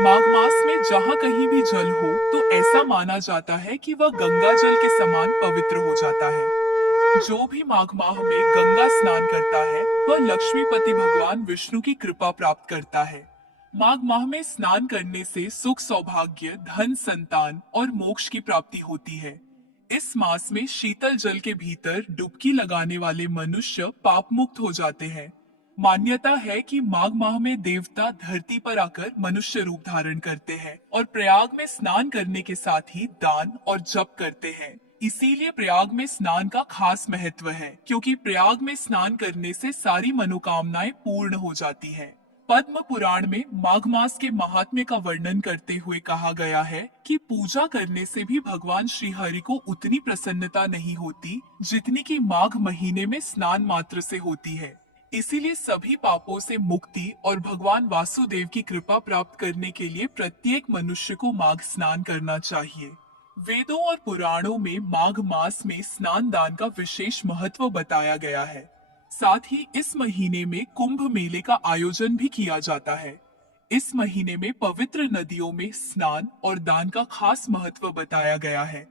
माघ मास में जहाँ कहीं भी जल हो तो ऐसा माना जाता है कि वह गंगा जल के समान पवित्र हो जाता है। जो भी माघ माह में गंगा स्नान करता है वह लक्ष्मीपति भगवान विष्णु की कृपा प्राप्त करता है। माघ माह में स्नान करने से सुख सौभाग्य धन संतान और मोक्ष की प्राप्ति होती है। इस मास में शीतल जल के भीतर डुबकी लगाने वाले मनुष्य पाप मुक्त हो जाते हैं। मान्यता है कि माघ माह में देवता धरती पर आकर मनुष्य रूप धारण करते हैं और प्रयाग में स्नान करने के साथ ही दान और जप करते हैं। इसीलिए प्रयाग में स्नान का खास महत्व है, क्योंकि प्रयाग में स्नान करने से सारी मनोकामनाएं पूर्ण हो जाती हैं। पद्म पुराण में माघ मास के महात्म्य का वर्णन करते हुए कहा गया है कि पूजा करने से भी भगवान श्री हरि को उतनी प्रसन्नता नहीं होती जितनी कि माघ महीने में स्नान मात्र से होती है। इसीलिए सभी पापों से मुक्ति और भगवान वासुदेव की कृपा प्राप्त करने के लिए प्रत्येक मनुष्य को माघ स्नान करना चाहिए। वेदों और पुराणों में माघ मास में स्नान दान का विशेष महत्व बताया गया है। साथ ही इस महीने में कुंभ मेले का आयोजन भी किया जाता है। इस महीने में पवित्र नदियों में स्नान और दान का खास महत्व बताया गया है।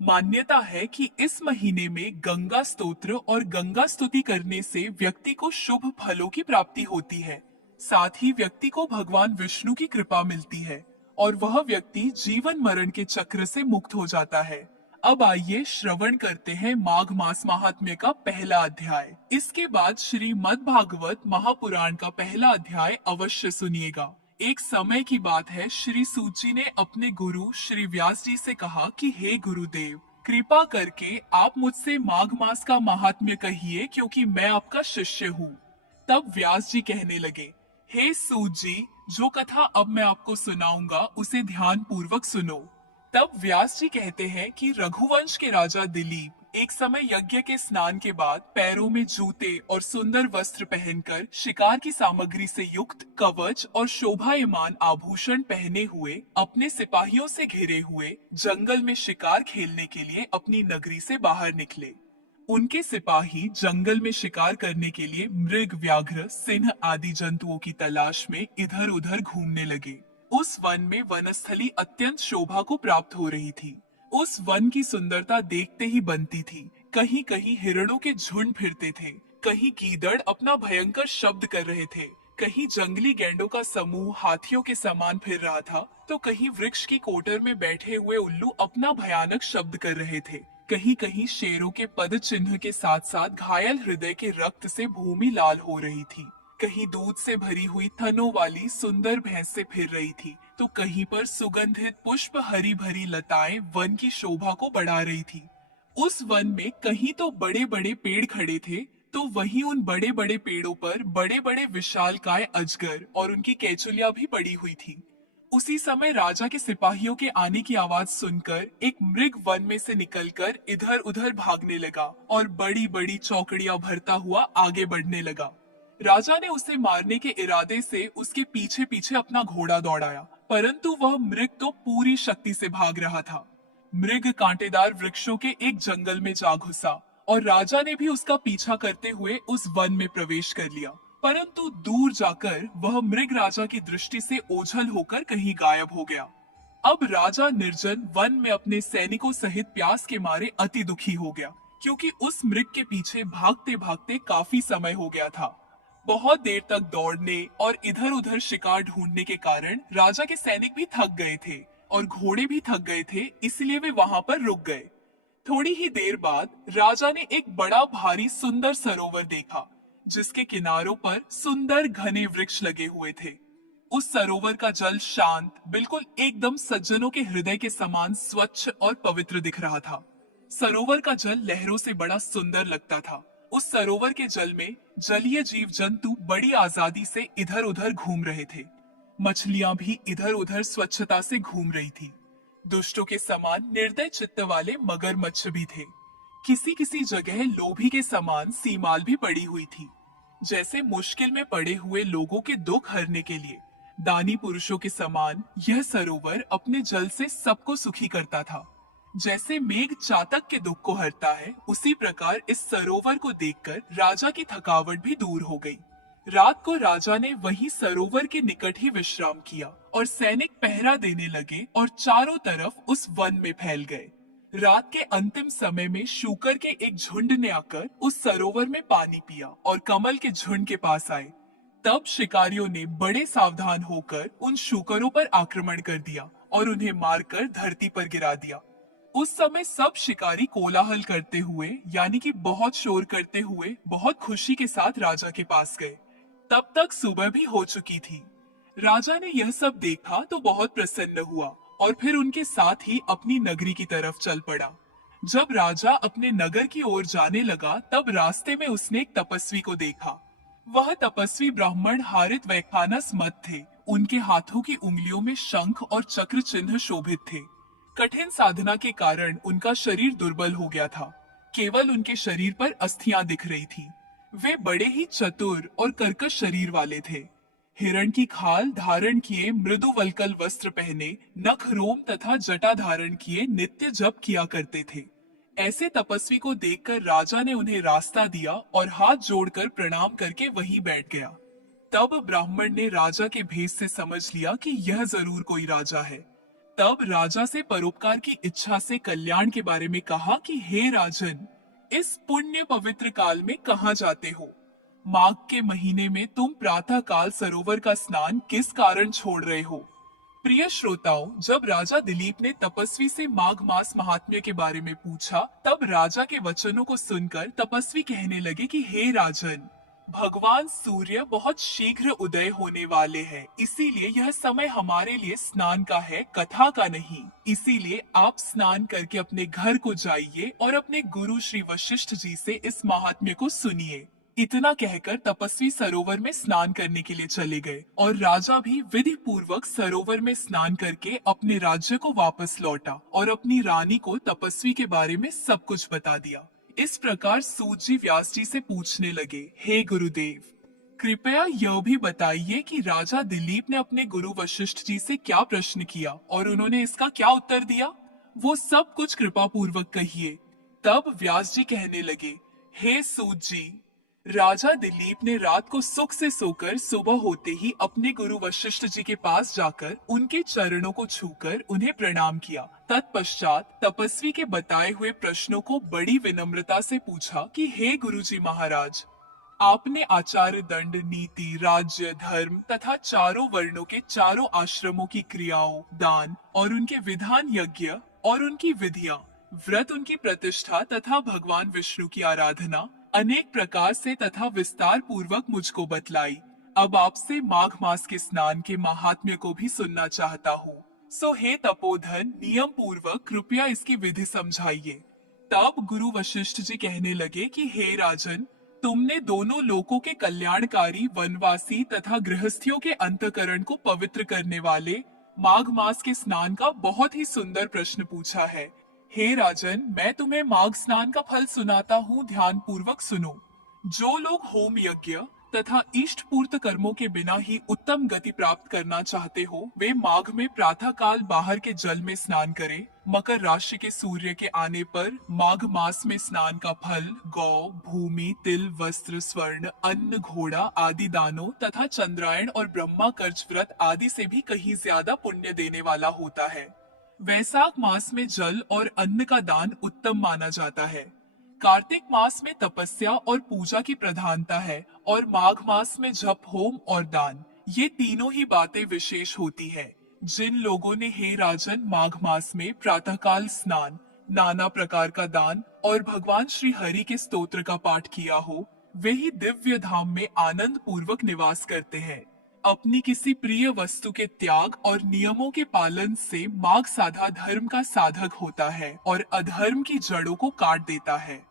मान्यता है कि इस महीने में गंगा स्तोत्र और गंगा स्तुति करने से व्यक्ति को शुभ फलों की प्राप्ति होती है। साथ ही व्यक्ति को भगवान विष्णु की कृपा मिलती है और वह व्यक्ति जीवन मरण के चक्र से मुक्त हो जाता है। अब आइए श्रवण करते हैं माघ मास महात्म्य का पहला अध्याय। इसके बाद श्रीमद् भागवत महापुराण का पहला अध्याय अवश्य सुनिएगा। एक समय की बात है, श्री सूत जी ने अपने गुरु श्री व्यास जी से कहा कि हे गुरुदेव, कृपा करके आप मुझसे माघ मास का महात्म्य कहिए, क्योंकि मैं आपका शिष्य हूँ। तब व्यास जी कहने लगे, हे सूत जी, जो कथा अब मैं आपको सुनाऊंगा उसे ध्यान पूर्वक सुनो। तब व्यास जी कहते हैं कि रघुवंश के राजा दिलीप एक समय यज्ञ के स्नान के बाद पैरों में जूते और सुंदर वस्त्र पहनकर शिकार की सामग्री से युक्त कवच और शोभायमान आभूषण पहने हुए अपने सिपाहियों से घिरे हुए जंगल में शिकार खेलने के लिए अपनी नगरी से बाहर निकले। उनके सिपाही जंगल में शिकार करने के लिए मृग व्याघ्र सिंह आदि जंतुओं की तलाश में इधर उधर घूमने लगे। उस वन में वनस्थली अत्यंत शोभा को प्राप्त हो रही थी। उस वन की सुंदरता देखते ही बनती थी। कहीं कहीं हिरणों के झुंड फिरते थे, कहीं गीदड़ अपना भयंकर शब्द कर रहे थे, कहीं जंगली गैंडों का समूह हाथियों के समान फिर रहा था, तो कहीं वृक्ष की कोटर में बैठे हुए उल्लू अपना भयानक शब्द कर रहे थे। कहीं कहीं शेरों के पद चिन्ह के साथ साथ घायल हृदय के रक्त से भूमि लाल हो रही थी। कहीं दूध से भरी हुई थनों वाली सुंदर भैंस से फिर रही थी, तो कहीं पर सुगंधित पुष्प हरी भरी लताएं वन की शोभा को बढ़ा रही थी। उस वन में कहीं तो बड़े बड़े पेड़ खड़े थे, तो वहीं उन बड़े बड़े पेड़ों पर बड़े बड़े विशालकाय अजगर और उनकी केचुलियां भी पड़ी हुई थी। उसी समय राजा के सिपाहियों के आने की आवाज सुनकर एक मृग वन में से निकलकर इधर उधर भागने लगा और बड़ी बड़ी चौकड़ियां भरता हुआ आगे बढ़ने लगा। राजा ने उसे मारने के इरादे से उसके पीछे पीछे अपना घोड़ा दौड़ाया, परंतु वह मृग तो पूरी शक्ति से भाग रहा था। मृग कांटेदार वृक्षों के एक जंगल में जा घुसा और राजा ने भी उसका पीछा करते हुए उस वन में प्रवेश कर लिया, परंतु दूर जाकर वह मृग राजा की दृष्टि से ओझल होकर कहीं गायब हो गया। अब राजा निर्जन वन में अपने सैनिकों सहित प्यास के मारे अति दुखी हो गया, क्योंकि उस मृग के पीछे भागते भागते काफी समय हो गया था। बहुत देर तक दौड़ने और इधर उधर शिकार ढूंढने के कारण राजा के सैनिक भी थक गए थे और घोड़े भी थक गए थे, इसलिए वे वहां पर रुक गए। थोड़ी ही देर बाद राजा ने एक बड़ा भारी सुंदर सरोवर देखा, जिसके किनारों पर सुंदर घने वृक्ष लगे हुए थे। उस सरोवर का जल शांत, बिल्कुल एकदम सज्जनों के हृदय के समान स्वच्छ और पवित्र दिख रहा था। सरोवर का जल लहरों से बड़ा सुंदर लगता था। उस सरोवर के जल में जलीय जीव जंतु बड़ी आजादी से इधर उधर घूम रहे थे। मछलियां भी इधर उधर स्वच्छता से घूम रही थी। दुष्टों के समान निर्दय चित्त वाले मगरमच्छ भी थे। किसी किसी जगह लोभी के समान सीमाल भी पड़ी हुई थी। जैसे मुश्किल में पड़े हुए लोगों के दुख हरने के लिए दानी पुरुषों के समान यह सरोवर अपने जल से सबको सुखी करता था। जैसे मेघ चातक के दुख को हरता है, उसी प्रकार इस सरोवर को देखकर राजा की थकावट भी दूर हो गई। रात को राजा ने वही सरोवर के निकट ही विश्राम किया और सैनिक पहरा देने लगे और चारों तरफ उस वन में फैल गए। रात के अंतिम समय में शूकर के एक झुंड ने आकर उस सरोवर में पानी पिया और कमल के झुंड के पास आए। तब शिकारियों ने बड़े सावधान होकर उन शूकरों पर आक्रमण कर दिया और उन्हें मारकर धरती पर गिरा दिया। उस समय सब शिकारी कोलाहल करते हुए यानी कि बहुत शोर करते हुए बहुत खुशी के साथ राजा के पास गए। तब तक सुबह भी हो चुकी थी। राजा ने यह सब देखा तो बहुत प्रसन्न हुआ और फिर उनके साथ ही अपनी नगरी की तरफ चल पड़ा। जब राजा अपने नगर की ओर जाने लगा तब रास्ते में उसने एक तपस्वी को देखा। वह तपस्वी ब्राह्मण हारित वैखानस मत थे। उनके हाथों की उंगलियों में शंख और चक्र चिन्ह शोभित थे। कठिन साधना के कारण उनका शरीर दुर्बल हो गया था। केवल उनके शरीर पर अस्थियां दिख रही थी। वे बड़े ही चतुर और कर्कश शरीर वाले थे। हिरण की खाल धारण किए, मृदु वल्कल वस्त्र पहने, नख रोम तथा जटा धारण किए नित्य जप किया करते थे। ऐसे तपस्वी को देखकर राजा ने उन्हें रास्ता दिया और हाथ जोड़कर प्रणाम करके वहीं बैठ गया। तब ब्राह्मण ने राजा के भेष से समझ लिया कि यह जरूर कोई राजा है। तब राजा से परोपकार की इच्छा से कल्याण के बारे में कहा कि हे राजन, इस पुण्य पवित्र काल में कहाँ जाते हो? माघ के महीने में तुम प्रातः काल सरोवर का स्नान किस कारण छोड़ रहे हो? प्रिय श्रोताओं, जब राजा दिलीप ने तपस्वी से माघ मास महात्म्य के बारे में पूछा तब राजा के वचनों को सुनकर तपस्वी कहने लगे कि हे राजन, भगवान सूर्य बहुत शीघ्र उदय होने वाले हैं, इसीलिए यह समय हमारे लिए स्नान का है, कथा का नहीं। इसीलिए आप स्नान करके अपने घर को जाइए और अपने गुरु श्री वशिष्ठ जी से इस महात्म्य को सुनिए। इतना कहकर तपस्वी सरोवर में स्नान करने के लिए चले गए और राजा भी विधि पूर्वक सरोवर में स्नान करके अपने राज्य को वापस लौटा और अपनी रानी को तपस्वी के बारे में सब कुछ बता दिया। इस प्रकार सूत जी व्यास जी से पूछने लगे, हे गुरुदेव, कृपया यह भी बताइए कि राजा दिलीप ने अपने गुरु वशिष्ठ जी से क्या प्रश्न किया और उन्होंने इसका क्या उत्तर दिया? वो सब कुछ कृपा पूर्वक कहिए। तब व्यास जी कहने लगे, हे सूत जी, राजा दिलीप ने रात को सुख से सोकर सुबह होते ही अपने गुरु वशिष्ठ जी के पास जाकर उनके चरणों को छूकर उन्हें प्रणाम किया। तत्पश्चात तपस्वी के बताए हुए प्रश्नों को बड़ी विनम्रता से पूछा कि हे गुरुजी महाराज, आपने आचार्य दंड, नीति, राज्य, धर्म तथा चारों वर्णों के चारों आश्रमों की क्रियाओं, दान और उनके विधान, यज्ञ और उनकी विधियां, व्रत, उनकी प्रतिष्ठा तथा भगवान विष्णु की आराधना अनेक प्रकार से तथा विस्तार पूर्वक मुझको बतलाई। अब आपसे माघ मास के स्नान के महात्म्य को भी सुनना चाहता हूँ। सो हे तपोधन, नियम पूर्वक कृपया इसकी विधि समझाइए। तब गुरु वशिष्ठ जी कहने लगे कि हे राजन, तुमने दोनों लोकों के कल्याणकारी, वनवासी तथा गृहस्थियों के अंतकरण को पवित्र करने वाले माघ मास के स्नान का बहुत ही सुंदर प्रश्न पूछा है। हे राजन, मैं तुम्हें माघ स्नान का फल सुनाता हूँ, ध्यान पूर्वक सुनो। जो लोग होम यज्ञ तथा इष्ट पूर्त कर्मों के बिना ही उत्तम गति प्राप्त करना चाहते हो, वे माघ में प्रातः काल बाहर के जल में स्नान करें। मकर राशि के सूर्य के आने पर माघ मास में स्नान का फल गौ, भूमि, तिल, वस्त्र, स्वर्ण, अन्न, घोड़ा आदि दानों तथा चंद्रायण और ब्रह्मा कर्ज व्रत आदि से भी कहीं ज्यादा पुण्य देने वाला होता है। वैशाख मास में जल और अन्न का दान उत्तम माना जाता है। कार्तिक मास में तपस्या और पूजा की प्रधानता है और माघ मास में जप, होम और दान, ये तीनों ही बातें विशेष होती है। जिन लोगों ने हे राजन माघ मास में प्रातःकाल स्नान, नाना प्रकार का दान और भगवान श्री हरि के स्तोत्र का पाठ किया हो, वे ही दिव्य धाम में आनंद पूर्वक निवास करते हैं। अपनी किसी प्रिय वस्तु के त्याग और नियमों के पालन से माघ साधा धर्म का साधक होता है और अधर्म की जड़ों को काट देता है।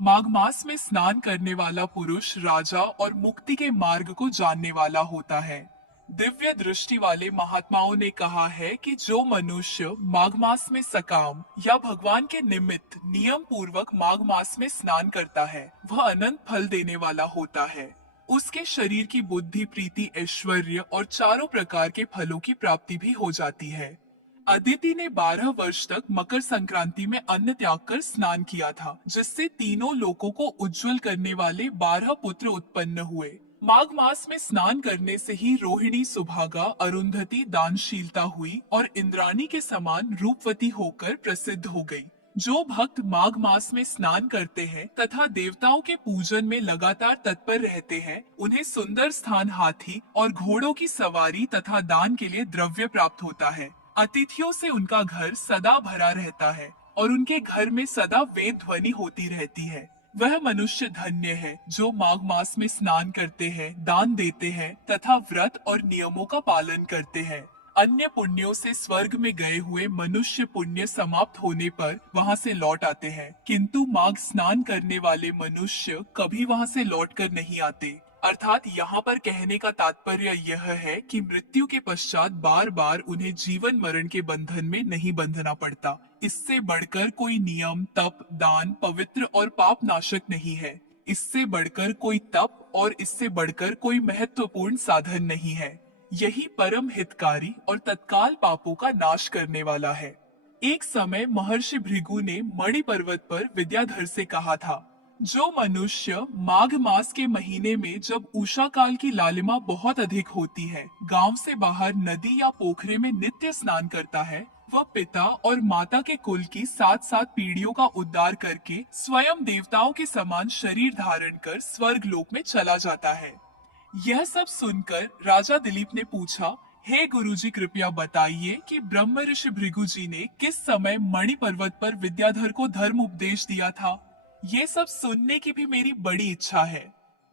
माघ मास में स्नान करने वाला पुरुष राजा और मुक्ति के मार्ग को जानने वाला होता है। दिव्य दृष्टि वाले महात्माओं ने कहा है कि जो मनुष्य माघ मास में सकाम या भगवान के निमित्त नियम पूर्वक माघ मास में स्नान करता है, वह अनंत फल देने वाला होता है। उसके शरीर की बुद्धि, प्रीति, ऐश्वर्य और चारों प्रकार के फलों की प्राप्ति भी हो जाती है। अदिति ने 12 वर्ष तक मकर संक्रांति में अन्न त्याग कर स्नान किया था, जिससे तीनों लोकों को उज्जवल करने वाले 12 पुत्र उत्पन्न हुए। माघ मास में स्नान करने से ही रोहिणी, सुभागा, अरुंधति दानशीलता हुई और इंद्राणी के समान रूपवती होकर प्रसिद्ध हो गई। जो भक्त माघ मास में स्नान करते हैं तथा देवताओं के पूजन में लगातार तत्पर रहते हैं, उन्हें सुंदर स्थान, हाथी और घोड़ों की सवारी तथा दान के लिए द्रव्य प्राप्त होता है। अतिथियों से उनका घर सदा भरा रहता है और उनके घर में सदा वेद ध्वनि होती रहती है। वह मनुष्य धन्य है जो माघ मास में स्नान करते हैं, दान देते हैं तथा व्रत और नियमों का पालन करते हैं। अन्य पुण्यों से स्वर्ग में गए हुए मनुष्य पुण्य समाप्त होने पर वहां से लौट आते हैं, किंतु माघ स्नान करने वाले मनुष्य कभी वहां से लौटकर नहीं आते। अर्थात यहाँ पर कहने का तात्पर्य यह है कि मृत्यु के पश्चात बार बार उन्हें जीवन मरण के बंधन में नहीं बंधना पड़ता। इससे बढ़कर कोई नियम, तप, दान, पवित्र और पाप नाशक नहीं है। इससे बढ़कर कोई तप और इससे बढ़कर कोई महत्वपूर्ण साधन नहीं है। यही परम हितकारी और तत्काल पापों का नाश करने वाला है। एक समय महर्षि भृगु ने मणि पर्वत पर विद्याधर से कहा था, जो मनुष्य माघ मास के महीने में जब उषा काल की लालिमा बहुत अधिक होती है, गांव से बाहर नदी या पोखरे में नित्य स्नान करता है, वह पिता और माता के कुल की 7-7 पीढ़ियों का उद्धार करके स्वयं देवताओं के समान शरीर धारण कर स्वर्ग लोक में चला जाता है। यह सब सुनकर राजा दिलीप ने पूछा, हे गुरुजी, कृपया बताइए कि ब्रह्म ऋषि भृगु जी ने किस समय मणि पर्वत पर विद्याधर को धर्म उपदेश दिया था। ये सब सुनने की भी मेरी बड़ी इच्छा है।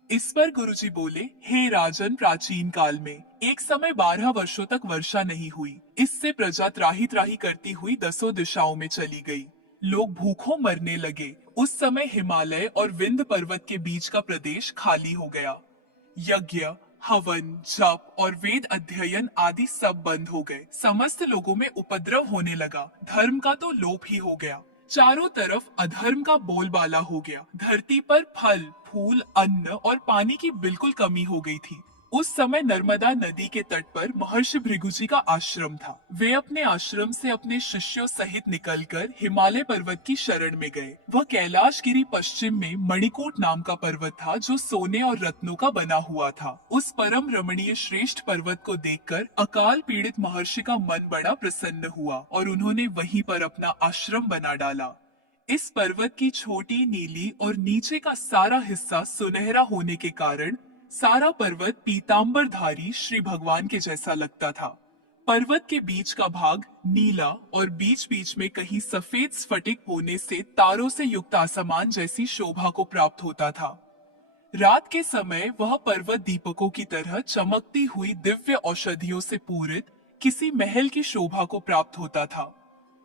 इस पर गुरुजी बोले, हे राजन, प्राचीन काल में एक समय 12 वर्षों तक वर्षा नहीं हुई। इससे प्रजा त्राही त्राही करती हुई 10 दिशाओं में चली गई। लोग भूखों मरने लगे। उस समय हिमालय और विंध्य पर्वत के बीच का प्रदेश खाली हो गया। यज्ञ, हवन, जप और वेद अध्ययन आदि सब बंद हो गए। समस्त लोगों में उपद्रव होने लगा। धर्म का तो लोप ही हो गया। चारों तरफ अधर्म का बोलबाला हो गया। धरती पर फल, फूल, अन्न और पानी की बिल्कुल कमी हो गई थी। उस समय नर्मदा नदी के तट पर महर्षि भृगु जी का आश्रम था। वे अपने आश्रम से अपने शिष्यों सहित निकलकर हिमालय पर्वत की शरण में गए। वह कैलाशगिरी पश्चिम में मणिकूट नाम का पर्वत था, जो सोने और रत्नों का बना हुआ था। उस परम रमणीय श्रेष्ठ पर्वत को देखकर अकाल पीड़ित महर्षि का मन बड़ा प्रसन्न हुआ और उन्होंने वहीं पर अपना आश्रम बना डाला। इस पर्वत की छोटी, नीली और नीचे का सारा हिस्सा सुनहरा होने के कारण सारा पर्वत पीतांबरधारी श्री भगवान के जैसा लगता था। पर्वत के बीच का भाग नीला और बीच बीच में कहीं सफेद स्फटिक होने से तारों से युक्त आसमान जैसी शोभा को प्राप्त होता था। रात के समय वह पर्वत दीपकों की तरह चमकती हुई दिव्य औषधियों से पूरित किसी महल की शोभा को प्राप्त होता था।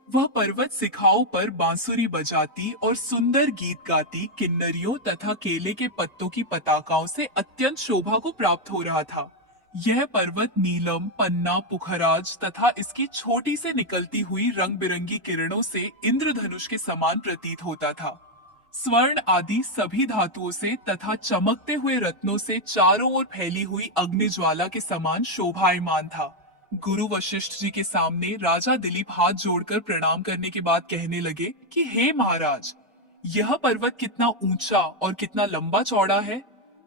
वह पर्वत शिखाओं पर बांसुरी बजाती और सुंदर गीत गाती किन्नरियों तथा केले के पत्तों की पताकाओं से अत्यंत शोभा को प्राप्त हो रहा था। यह पर्वत नीलम, पन्ना, पुखराज तथा इसकी छोटी से निकलती हुई रंग बिरंगी किरणों से इंद्रधनुष के समान प्रतीत होता था। स्वर्ण आदि सभी धातुओं से तथा चमकते हुए रत्नों से चारों ओर फैली हुई अग्निज्वाला के समान शोभायमान था। गुरु वशिष्ठ जी के सामने राजा दिलीप हाथ जोड़कर प्रणाम करने के बाद कहने लगे कि हे महाराज, यह पर्वत कितना ऊंचा और कितना लंबा चौड़ा है।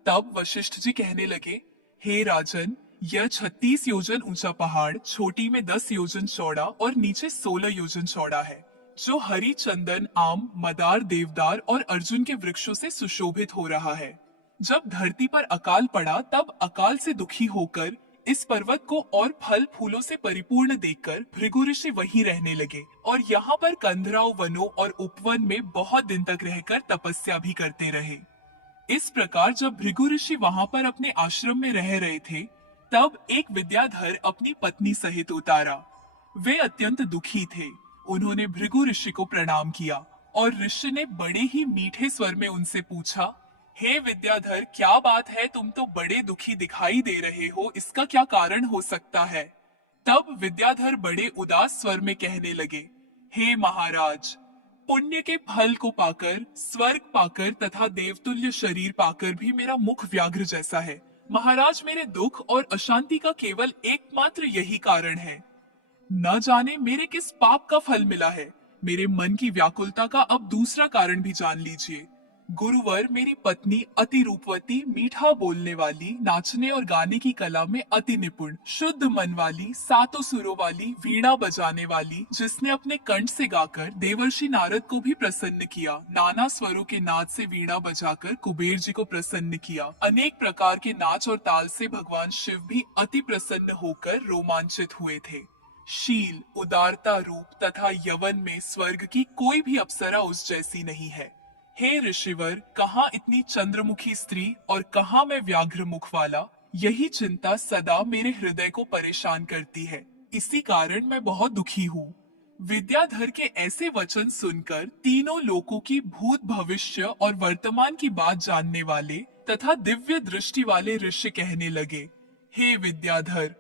तब वशिष्ठ जी कहने लगे, हे राजन, यह 36 योजन ऊंचा पहाड़ चोटी में 10 योजन चौड़ा और नीचे 16 योजन चौड़ा है, जो हरी, चंदन, आम, मदार, देवदार और अर्जुन के वृक्षों से सुशोभित हो रहा है। जब धरती पर अकाल पड़ा तब अकाल से दुखी होकर इस पर्वत को और फल फूलों से परिपूर्ण देखकर भृगु ऋषि वहीं रहने लगे और यहाँ पर कंदराव वनों और उपवन में बहुत दिन तक रहकर तपस्या भी करते रहे। इस प्रकार जब भृगु ऋषि वहाँ पर अपने आश्रम में रह रहे थे, तब एक विद्याधर अपनी पत्नी सहित उतारा। वे अत्यंत दुखी थे। उन्होंने भृगु ऋषि को प्रणाम किया और ऋषि ने बड़े ही मीठे स्वर में उनसे पूछा, हे विद्याधर, क्या बात है, तुम तो बड़े दुखी दिखाई दे रहे हो, इसका क्या कारण हो सकता है। तब विद्याधर बड़े उदास स्वर में कहने लगे, हे महाराज, पुण्य के फल को पाकर, स्वर्ग पाकर तथा देवतुल्य शरीर पाकर भी मेरा मुख व्याघ्र जैसा है। महाराज, मेरे दुख और अशांति का केवल एकमात्र यही कारण है। न जाने मेरे किस पाप का फल मिला है। मेरे मन की व्याकुलता का अब दूसरा कारण भी जान लीजिए। गुरुवर, मेरी पत्नी अति रूपवती, मीठा बोलने वाली, नाचने और गाने की कला में अति निपुण, शुद्ध मन वाली, सातों सुरों वाली, वीणा बजाने वाली, जिसने अपने कंठ से गाकर देवर्षि नारद को भी प्रसन्न किया, नाना स्वरों के नाद से वीणा बजाकर कुबेर जी को प्रसन्न किया, अनेक प्रकार के नाच और ताल से भगवान शिव भी अति प्रसन्न होकर रोमांचित हुए थे। शील, उदारता, रूप तथा यवन में स्वर्ग की कोई भी अप्सरा उस जैसी नहीं है। हे ऋषिवर, कहाँ इतनी चंद्रमुखी स्त्री और कहाँ मैं व्याघ्र मुख वाला, यही चिंता सदा मेरे हृदय को परेशान करती है। इसी कारण मैं बहुत दुखी हूँ। विद्याधर के ऐसे वचन सुनकर तीनों लोकों की भूत, भविष्य और वर्तमान की बात जानने वाले तथा दिव्य दृष्टि वाले ऋषि कहने लगे, हे विद्याधर,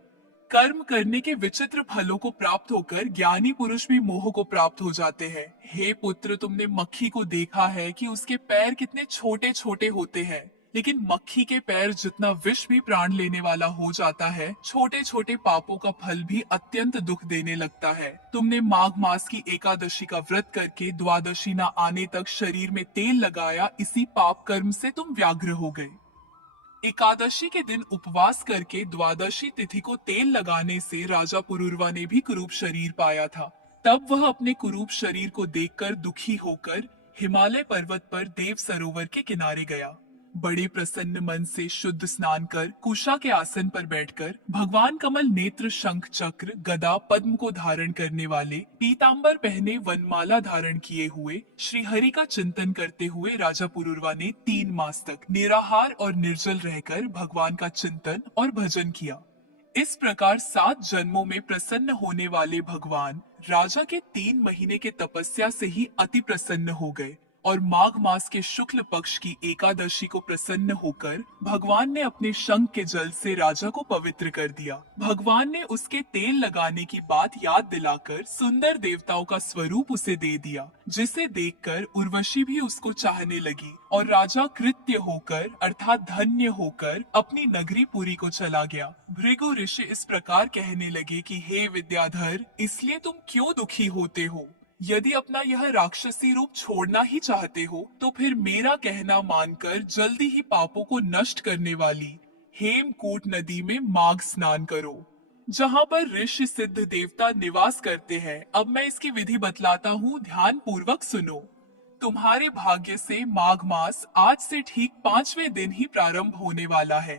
कर्म करने के विचित्र फलों को प्राप्त होकर ज्ञानी पुरुष भी मोह को प्राप्त हो जाते हैं। हे पुत्र, तुमने मक्खी को देखा है कि उसके पैर कितने छोटे छोटे होते हैं, लेकिन मक्खी के पैर जितना विष भी प्राण लेने वाला हो जाता है, छोटे छोटे पापों का फल भी अत्यंत दुख देने लगता है। तुमने माघ मास की एकादशी का व्रत करके द्वादशी न आने तक शरीर में तेल लगाया, इसी पाप कर्म से तुम व्याघ्र हो गए। एकादशी के दिन उपवास करके द्वादशी तिथि को तेल लगाने से राजा पुरूरवा ने भी कुरूप शरीर पाया था। तब वह अपने कुरूप शरीर को देखकर दुखी होकर हिमालय पर्वत पर देव सरोवर के किनारे गया। बड़े प्रसन्न मन से शुद्ध स्नान कर कुशा के आसन पर बैठकर भगवान कमल नेत्र, शंख चक्र, गदा, पद्म को धारण करने वाले, पीतांबर पहने, वनमाला धारण किए हुए श्री हरि का चिंतन करते हुए राजा पुरूरवा ने 3 मास तक निराहार और निर्जल रहकर भगवान का चिंतन और भजन किया। इस प्रकार 7 जन्मों में प्रसन्न होने वाले भगवान राजा के 3 महीने के तपस्या से ही अति प्रसन्न हो गए और माघ मास के शुक्ल पक्ष की एकादशी को प्रसन्न होकर भगवान ने अपने शंख के जल से राजा को पवित्र कर दिया। भगवान ने उसके तेल लगाने की बात याद दिलाकर सुंदर देवताओं का स्वरूप उसे दे दिया, जिसे देखकर उर्वशी भी उसको चाहने लगी और राजा कृत्य होकर अर्थात धन्य होकर अपनी नगरी पुरी को चला गया। भृगु ऋषि इस प्रकार कहने लगे कि हे विद्याधर, इसलिए तुम क्यों दुखी होते हो? यदि अपना यह राक्षसी रूप छोड़ना ही चाहते हो तो फिर मेरा कहना मानकर जल्दी ही पापों को नष्ट करने वाली हेमकूट नदी में माघ स्नान करो, जहाँ पर ऋषि सिद्ध देवता निवास करते हैं। अब मैं इसकी विधि बतलाता हूँ, ध्यान पूर्वक सुनो। तुम्हारे भाग्य से माघ मास आज से ठीक 5वें दिन ही प्रारंभ होने वाला है।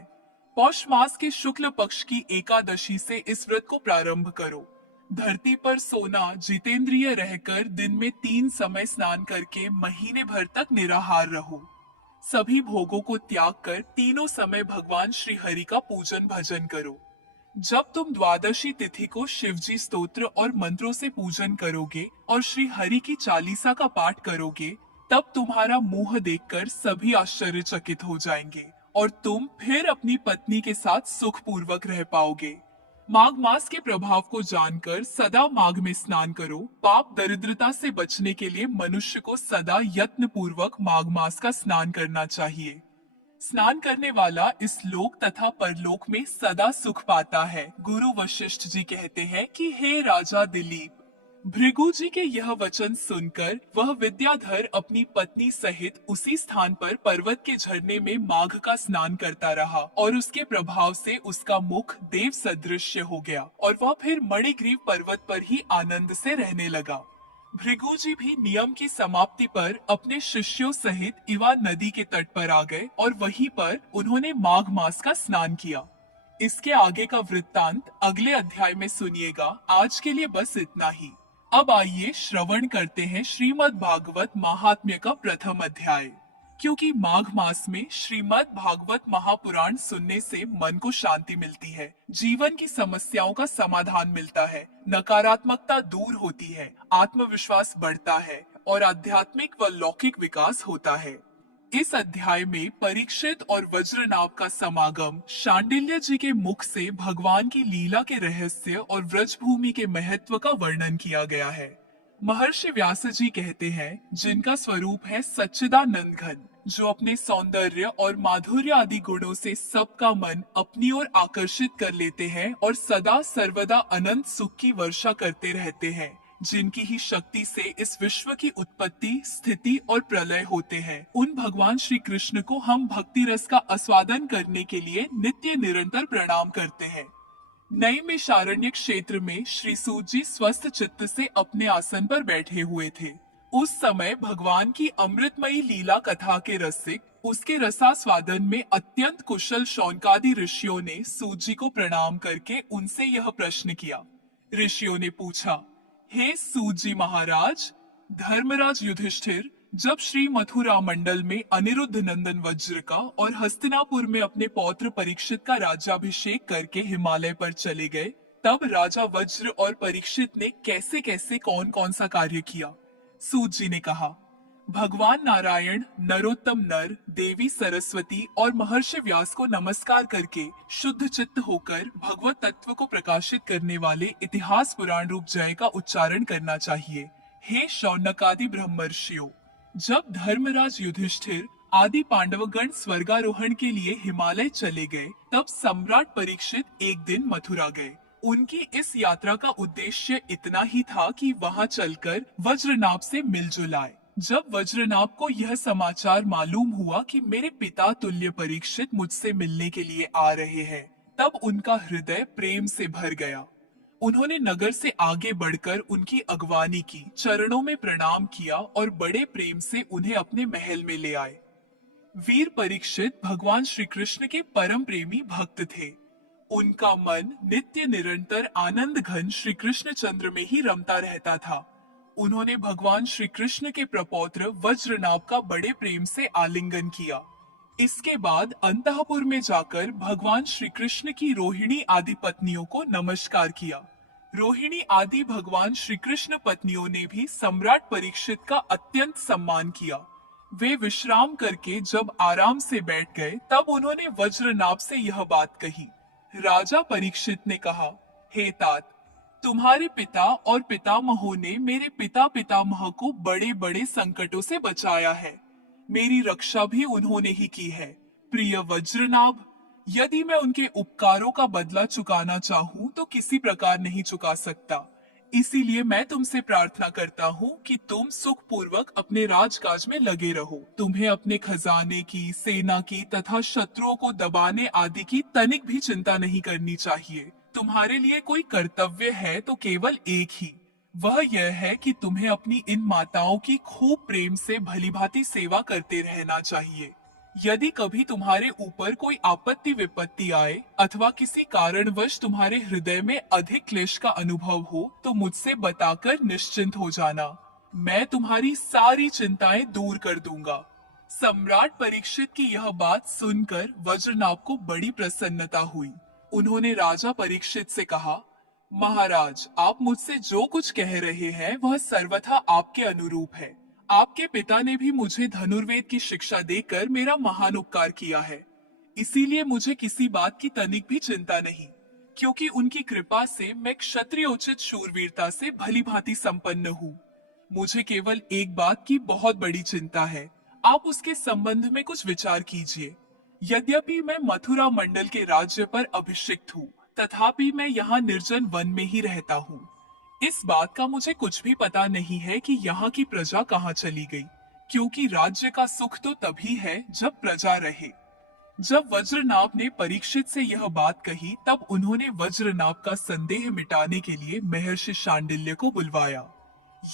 पौष मास के शुक्ल पक्ष की एकादशी से इस व्रत को प्रारंभ करो। धरती पर सोना, जितेंद्रिय रहकर दिन में 3 समय स्नान करके महीने भर तक निराहार रहो। सभी भोगों को त्याग कर तीनों समय भगवान श्री हरि का पूजन भजन करो। जब तुम द्वादशी तिथि को शिवजी स्तोत्र और मंत्रों से पूजन करोगे और श्री हरि की चालीसा का पाठ करोगे, तब तुम्हारा मुंह देखकर सभी आश्चर्यचकित हो जाएंगे और तुम फिर अपनी पत्नी के साथ सुख पूर्वक रह पाओगे। माघ मास के प्रभाव को जानकर सदा माघ में स्नान करो। पाप दरिद्रता से बचने के लिए मनुष्य को सदा यत्न पूर्वक माघ मास का स्नान करना चाहिए। स्नान करने वाला इस लोक तथा परलोक में सदा सुख पाता है। गुरु वशिष्ठ जी कहते हैं कि हे राजा दिलीप, भृगु जी के यह वचन सुनकर वह विद्याधर अपनी पत्नी सहित उसी स्थान पर पर्वत के झरने में माघ का स्नान करता रहा और उसके प्रभाव से उसका मुख देव सदृश्य हो गया और वह फिर मणिग्रीव पर्वत पर ही आनंद से रहने लगा। भृगु जी भी नियम की समाप्ति पर अपने शिष्यों सहित इवा नदी के तट पर आ गए और वहीं पर उन्होंने माघ मास का स्नान किया। इसके आगे का वृत्तांत अगले अध्याय में सुनिएगा। आज के लिए बस इतना ही। अब आइए श्रवण करते हैं श्रीमद् भागवत महात्म्य का प्रथम अध्याय। क्योंकि माघ मास में श्रीमद् भागवत महापुराण सुनने से मन को शांति मिलती है, जीवन की समस्याओं का समाधान मिलता है, नकारात्मकता दूर होती है, आत्मविश्वास बढ़ता है और आध्यात्मिक व लौकिक विकास होता है। इस अध्याय में परीक्षित और वज्रनाभ का समागम, शांडिल्य जी के मुख से भगवान की लीला के रहस्य और व्रजभूमि के महत्व का वर्णन किया गया है। महर्षि व्यास जी कहते हैं, जिनका स्वरूप है सच्चिदानंद घन, जो अपने सौंदर्य और माधुर्य आदि गुणों से सबका मन अपनी ओर आकर्षित कर लेते हैं और सदा सर्वदा अनंत सुख की वर्षा करते रहते हैं। जिनकी ही शक्ति से इस विश्व की उत्पत्ति, स्थिति और प्रलय होते हैं। उन भगवान श्री कृष्ण को हम भक्ति रस का आस्वादन करने के लिए नित्य निरंतर प्रणाम करते हैं। नई में शारण्य क्षेत्र में श्री सूत जी स्वस्थ चित्त से अपने आसन पर बैठे हुए थे। उस समय भगवान की अमृतमयी लीला कथा के रसिक उसके रसास्वादन में अत्यंत कुशल शौनकादि ऋषियों ने सूत जी को प्रणाम करके उनसे यह प्रश्न किया। ऋषियों ने पूछा, हे सूत जी महाराज, धर्मराज युधिष्ठिर जब श्री मथुरा मंडल में अनिरुद्ध नंदन वज्र का और हस्तिनापुर में अपने पौत्र परीक्षित का राज्याभिषेक करके हिमालय पर चले गए, तब राजा वज्र और परीक्षित ने कैसे कैसे कौन कौन सा कार्य किया? सूत जी ने कहा, भगवान नारायण, नरोत्तम नर, देवी सरस्वती और महर्षि व्यास को नमस्कार करके शुद्ध चित्त होकर भगवत तत्व को प्रकाशित करने वाले इतिहास पुराण रूप जय का उच्चारण करना चाहिए। हे शौनकादि ब्रह्मर्षियों, जब धर्मराज युधिष्ठिर आदि पांडवगण स्वर्गारोहण के लिए हिमालय चले गए, तब सम्राट परीक्षित एक दिन मथुरा गए। उनकी इस यात्रा का उद्देश्य इतना ही था कि वहां चलकर वज्रनाभ से मिलजुल आए। जब वज्रनाभ को यह समाचार मालूम हुआ कि मेरे पिता तुल्य परीक्षित मुझसे मिलने के लिए आ रहे हैं, तब उनका हृदय प्रेम से भर गया। उन्होंने नगर से आगे बढ़कर उनकी अगवानी की, चरणों में प्रणाम किया और बड़े प्रेम से उन्हें अपने महल में ले आए। वीर परीक्षित भगवान श्री कृष्ण के परम प्रेमी भक्त थे। उनका मन नित्य निरंतर आनंद घन श्री कृष्ण चंद्र में ही रमता रहता था। उन्होंने भगवान श्री कृष्ण के प्रपौत्र वज्रनाभ का बड़े प्रेम से आलिंगन किया। इसके बाद अंतःपुर में जाकर भगवान श्री कृष्ण की रोहिणी आदि पत्नियों को नमस्कार किया। रोहिणी आदि भगवान श्री कृष्ण पत्नियों ने भी सम्राट परीक्षित का अत्यंत सम्मान किया। वे विश्राम करके जब आराम से बैठ गए, तब उन्होंने वज्रनाभ से यह बात कही। राजा परीक्षित ने कहा, हे तात, तुम्हारे पिता और पितामहों ने मेरे पिता पितामह को बड़े बड़े संकटों से बचाया है। मेरी रक्षा भी उन्होंने ही की है। प्रिय वज्रनाभ, यदि मैं उनके उपकारों का बदला चुकाना चाहूँ तो किसी प्रकार नहीं चुका सकता। इसीलिए मैं तुमसे प्रार्थना करता हूँ कि तुम सुख पूर्वक अपने राजकाज में लगे रहो। तुम्हें अपने खजाने की, सेना की तथा शत्रुओं को दबाने आदि की तनिक भी चिंता नहीं करनी चाहिए। तुम्हारे लिए कोई कर्तव्य है तो केवल एक ही, वह यह है कि तुम्हें अपनी इन माताओं की खूब प्रेम से भलीभांति सेवा करते रहना चाहिए। यदि कभी तुम्हारे ऊपर कोई आपत्ति विपत्ति आए अथवा किसी कारणवश तुम्हारे हृदय में अधिक क्लेश का अनुभव हो तो मुझसे बताकर निश्चिंत हो जाना। मैं तुम्हारी सारी चिंताएं दूर कर दूंगा। सम्राट परीक्षित की यह बात सुनकर वज्रनाभ को बड़ी प्रसन्नता हुई। उन्होंने राजा परीक्षित से कहा, महाराज, आप मुझसे जो कुछ कह रहे हैं वह सर्वथा आपके अनुरूप है। आपके पिता ने भी मुझे धनुर्वेद की शिक्षा देकर मेरा महान उपकार किया है। इसीलिए मुझे किसी बात की तनिक भी चिंता नहीं, क्योंकि उनकी कृपा से मैं क्षत्रियोचित शूरवीरता से भलीभांति संपन्न हूँ। मुझे केवल एक बात की बहुत बड़ी चिंता है, आप उसके संबंध में कुछ विचार कीजिए। यद्यपि मैं मथुरा मंडल के राज्य पर अभिषिक्त हूँ, तथापि मैं यहाँ निर्जन वन में ही रहता हूँ। इस बात का मुझे कुछ भी पता नहीं है कि यहाँ की प्रजा कहाँ चली गई, क्योंकि राज्य का सुख तो तभी है जब प्रजा रहे। जब वज्रनाभ ने परीक्षित से यह बात कही, तब उन्होंने वज्रनाभ का संदेह मिटाने के लिए महर्षि शांडिल्य को बुलवाया।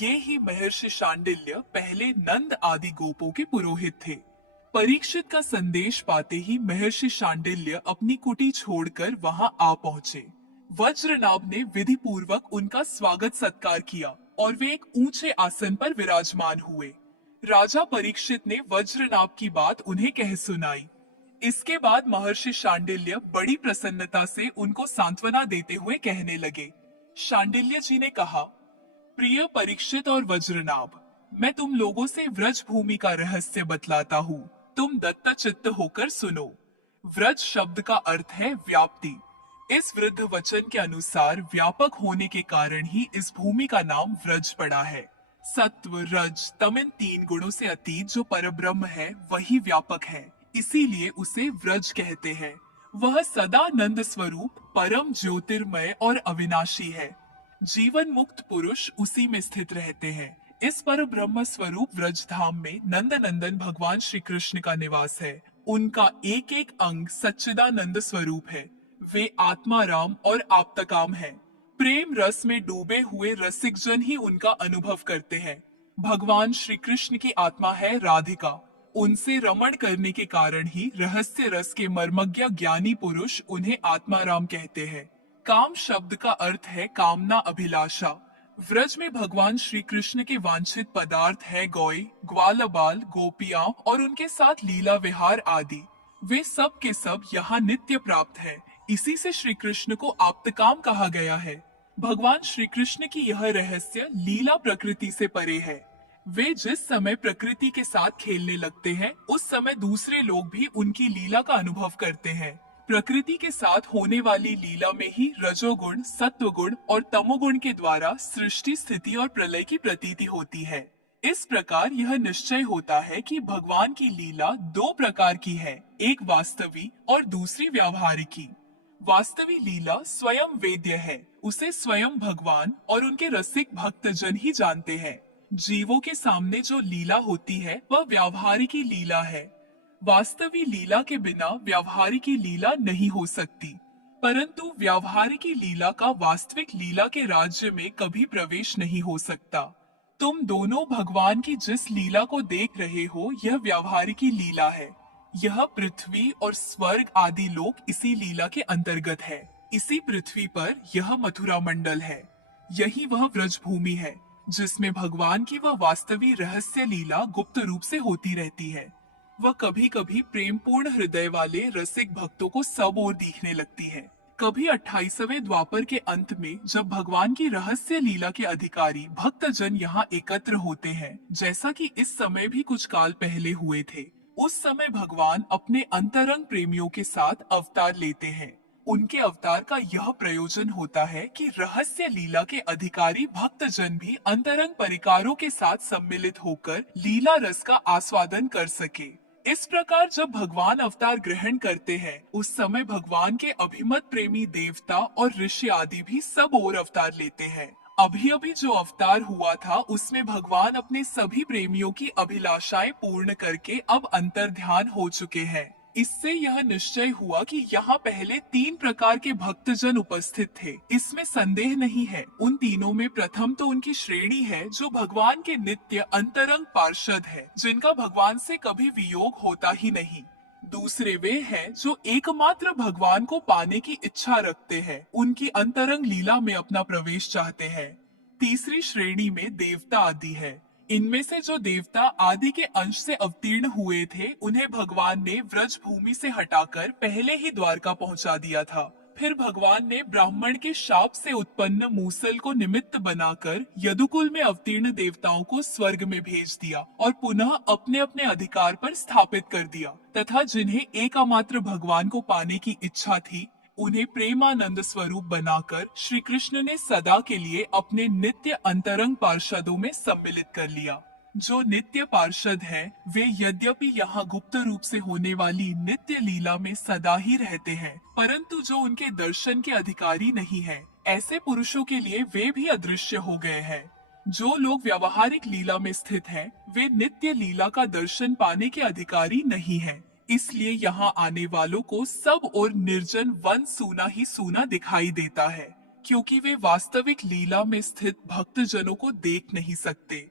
ये ही महर्षि शांडिल्य पहले नंद आदि गोपों के पुरोहित थे। परीक्षित का संदेश पाते ही महर्षि शांडिल्य अपनी कुटी छोड़कर वहां आ पहुंचे। वज्रनाभ ने विधि पूर्वक उनका स्वागत सत्कार किया और वे एक ऊंचे आसन पर विराजमान हुए। राजा परीक्षित ने वज्रनाभ की बात उन्हें कह सुनाई। इसके बाद महर्षि शांडिल्य बड़ी प्रसन्नता से उनको सांत्वना देते हुए कहने लगे। शांडिल्य जी ने कहा, प्रिय परीक्षित और वज्रनाभ, मैं तुम लोगों से व्रज भूमि का रहस्य बतलाता हूँ। तुम दत्तचित्त होकर सुनो। व्रज शब्द का अर्थ है व्याप्ति। इस वृद्ध वचन के अनुसार व्यापक होने के कारण ही इस भूमि का नाम व्रज पड़ा है। सत्व, रज, तम इन तीन गुणों से अतीत जो परब्रह्म है वही व्यापक है, इसीलिए उसे व्रज कहते हैं। वह सदानंद स्वरूप, परम ज्योतिर्मय और अविनाशी है। जीवन मुक्त पुरुष उसी में स्थित रहते हैं। इस पर ब्रह्म स्वरूप व्रज धाम में नंद नंदन भगवान श्री कृष्ण का निवास है। उनका एक एक अंग सच्चिदानंद स्वरूप है। वे आत्मा राम और आप्तकाम है। प्रेम रस में डूबे हुए रसिक जन ही उनका अनुभव करते हैं। भगवान श्री कृष्ण की आत्मा है राधिका। उनसे रमण करने के कारण ही रहस्य रस के मर्मज्ञ ज्ञानी पुरुष उन्हें आत्माराम कहते हैं। काम शब्द का अर्थ है कामना, अभिलाषा। व्रज में भगवान श्री कृष्ण के वांछित पदार्थ है गौए, ग्वालबाल, गोपियां और उनके साथ लीला विहार आदि। वे सब के सब यहाँ नित्य प्राप्त है। इसी से श्री कृष्ण को आप्तकाम कहा गया है। भगवान श्री कृष्ण की यह रहस्य लीला प्रकृति से परे है। वे जिस समय प्रकृति के साथ खेलने लगते हैं, उस समय दूसरे लोग भी उनकी लीला का अनुभव करते हैं। प्रकृति के साथ होने वाली लीला में ही रजोगुण, सत्वगुण और तमोगुण के द्वारा सृष्टि, स्थिति और प्रलय की प्रतीति होती है। इस प्रकार यह निश्चय होता है कि भगवान की लीला दो प्रकार की है, एक वास्तवी और दूसरी व्यावहारिकी। वास्तवी लीला स्वयं वेद्य है, उसे स्वयं भगवान और उनके रसिक भक्तजन ही जानते हैं। जीवों के सामने जो लीला होती है वह व्यावहारिकी लीला है। वास्तवी लीला के बिना व्यावहारिकी लीला नहीं हो सकती, परंतु व्यावहारिकी लीला का वास्तविक लीला के राज्य में कभी प्रवेश नहीं हो सकता। तुम दोनों भगवान की जिस लीला को देख रहे हो, यह व्यावहारिकी लीला है। यह पृथ्वी और स्वर्ग आदि लोक इसी लीला के अंतर्गत है। इसी पृथ्वी पर यह मथुरा मंडल है। यही वह व्रज भूमि है जिसमें भगवान की वह वास्तविक रहस्य लीला गुप्त रूप से होती रहती है। वह कभी कभी प्रेमपूर्ण हृदय वाले रसिक भक्तों को सब ओर दिखने लगती है। कभी 28वें द्वापर के अंत में जब भगवान की रहस्य लीला के अधिकारी भक्तजन यहाँ एकत्र होते हैं, जैसा कि इस समय भी कुछ काल पहले हुए थे, उस समय भगवान अपने अंतरंग प्रेमियों के साथ अवतार लेते हैं। उनके अवतार का यह प्रयोजन होता है कि रहस्य लीला के अधिकारी भक्तजन भी अंतरंग परिकारों के साथ सम्मिलित होकर लीला रस का आस्वादन कर सके। इस प्रकार जब भगवान अवतार ग्रहण करते हैं, उस समय भगवान के अभिमत प्रेमी देवता और ऋषि आदि भी सब और अवतार लेते हैं। अभी अभी जो अवतार हुआ था, उसमें भगवान अपने सभी प्रेमियों की अभिलाषाएं पूर्ण करके अब अंतर्ध्यान हो चुके हैं। इससे यह निश्चय हुआ कि यहाँ पहले 3 प्रकार के भक्तजन उपस्थित थे, इसमें संदेह नहीं है। उन तीनों में प्रथम तो उनकी श्रेणी है जो भगवान के नित्य अंतरंग पार्षद है, जिनका भगवान से कभी वियोग होता ही नहीं। दूसरे वे हैं जो एकमात्र भगवान को पाने की इच्छा रखते हैं, उनकी अंतरंग लीला में अपना प्रवेश चाहते हैं। तीसरी श्रेणी में देवता आदि है। इनमें से जो देवता आदि के अंश से अवतीर्ण हुए थे, उन्हें भगवान ने व्रज भूमि से हटाकर पहले ही द्वारका पहुंचा दिया था। फिर भगवान ने ब्राह्मण के शाप से उत्पन्न मूसल को निमित्त बनाकर यदुकुल में अवतीर्ण देवताओं को स्वर्ग में भेज दिया और पुनः अपने अपने अधिकार पर स्थापित कर दिया, तथा जिन्हें एकमात्र भगवान को पाने की इच्छा थी, उन्हें प्रेमानंद स्वरूप बनाकर श्री कृष्ण ने सदा के लिए अपने नित्य अंतरंग पार्षदों में सम्मिलित कर लिया। जो नित्य पार्षद हैं, वे यद्यपि यहाँ गुप्त रूप से होने वाली नित्य लीला में सदा ही रहते हैं, परंतु जो उनके दर्शन के अधिकारी नहीं हैं, ऐसे पुरुषों के लिए वे भी अदृश्य हो गए हैं। जो लोग व्यावहारिक लीला में स्थित हैं, वे नित्य लीला का दर्शन पाने के अधिकारी नहीं हैं। इसलिए यहाँ आने वालों को सब और निर्जन वन सूना ही सूना दिखाई देता है, क्योंकि वे वास्तविक लीला में स्थित भक्तजनों को देख नहीं सकते।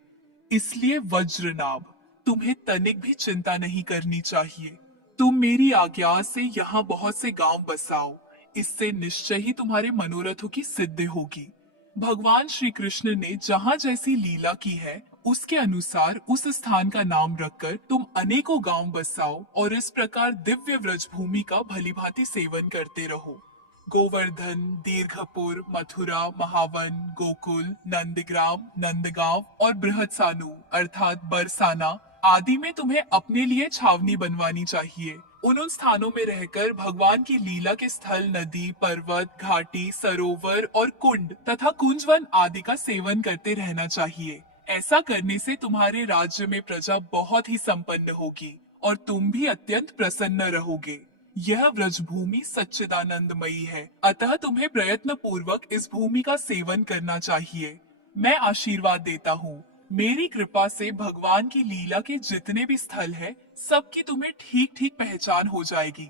इसलिए वज्रनाभ, तुम्हें तनिक भी चिंता नहीं करनी चाहिए। तुम मेरी आज्ञा से यहाँ बहुत से गांव बसाओ, इससे निश्चय ही तुम्हारे मनोरथों की सिद्धि होगी। भगवान श्री कृष्ण ने जहाँ जैसी लीला की है, उसके अनुसार उस स्थान का नाम रखकर तुम अनेकों गांव बसाओ और इस प्रकार दिव्य व्रज भूमि का भलीभांति सेवन करते रहो। गोवर्धन, दीर्घपुर, मथुरा, महावन, गोकुल, नंदग्राम, नंदगांव और बृहत्सानु अर्थात बरसाना आदि में तुम्हें अपने लिए छावनी बनवानी चाहिए। उन स्थानों में रहकर भगवान की लीला के स्थल, नदी, पर्वत, घाटी, सरोवर और कुंड तथा कुंजवन आदि का सेवन करते रहना चाहिए। ऐसा करने से तुम्हारे राज्य में प्रजा बहुत ही संपन्न होगी और तुम भी अत्यंत प्रसन्न रहोगे। यह व्रजभूमि सच्चिदानंदमयी है, अतः तुम्हें प्रयत्न पूर्वक इस भूमि का सेवन करना चाहिए। मैं आशीर्वाद देता हूँ, मेरी कृपा से भगवान की लीला के जितने भी स्थल है, सबकी तुम्हें ठीक ठीक पहचान हो जाएगी।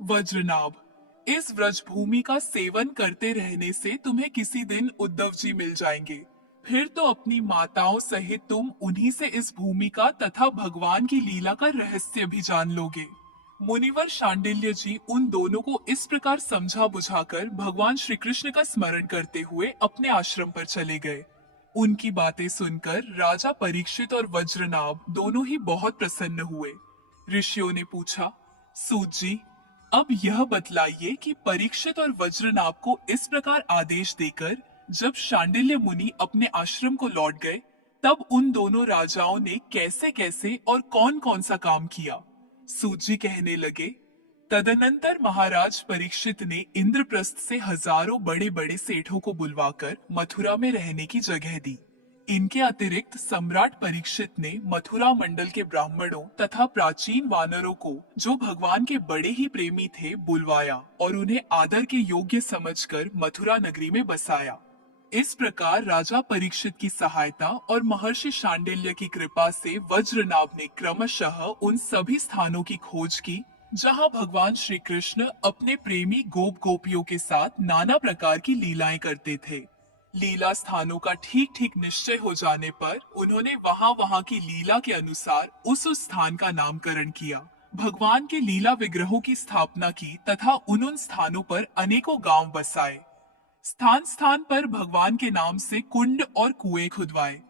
वज्रनाभ, इस व्रज भूमि का सेवन करते रहने से तुम्हें किसी दिन उद्धव जी मिल जाएंगे। फिर तो अपनी माताओं सहित तुम उन्हीं से इस भूमि का तथा भगवान की लीला का रहस्य भी जान लोगे। मुनिवर शांडिल्य जी उन दोनों को इस प्रकार समझा बुझाकर भगवान श्री कृष्ण का स्मरण करते हुए अपने आश्रम पर चले गए। उनकी बातें सुनकर राजा परीक्षित और वज्रनाभ दोनों ही बहुत प्रसन्न हुए। ऋषियों ने पूछा, सूत जी, अब यह बतलाइए कि परीक्षित और वज्रनाभ को इस प्रकार आदेश देकर जब शांडिल्य मुनि अपने आश्रम को लौट गए, तब उन दोनों राजाओं ने कैसे कैसे और कौन कौन सा काम किया। सूत जी कहने लगे, तदनंतर महाराज परीक्षित ने इंद्रप्रस्थ से हजारों बड़े बड़े सेठों को बुलवाकर मथुरा में रहने की जगह दी। इनके अतिरिक्त सम्राट परीक्षित ने मथुरा मंडल के ब्राह्मणों तथा प्राचीन वानरों को, जो भगवान के बड़े ही प्रेमी थे, बुलवाया और उन्हें आदर के योग्य समझकर मथुरा नगरी में बसाया। इस प्रकार राजा परीक्षित की सहायता और महर्षि शांडिल्य की कृपा से वज्रनाभ ने क्रमशः उन सभी स्थानों की खोज की जहां भगवान श्री कृष्ण अपने प्रेमी गोप गोपियों के साथ नाना प्रकार की लीलाएं करते थे। लीला स्थानों का ठीक ठीक निश्चय हो जाने पर उन्होंने वहां वहां की लीला के अनुसार उस स्थान का नामकरण किया, भगवान के लीला विग्रहों की स्थापना की तथा उन स्थानों पर अनेकों गांव बसाए। स्थान स्थान पर भगवान के नाम से कुंड और कुएं खुदवाए,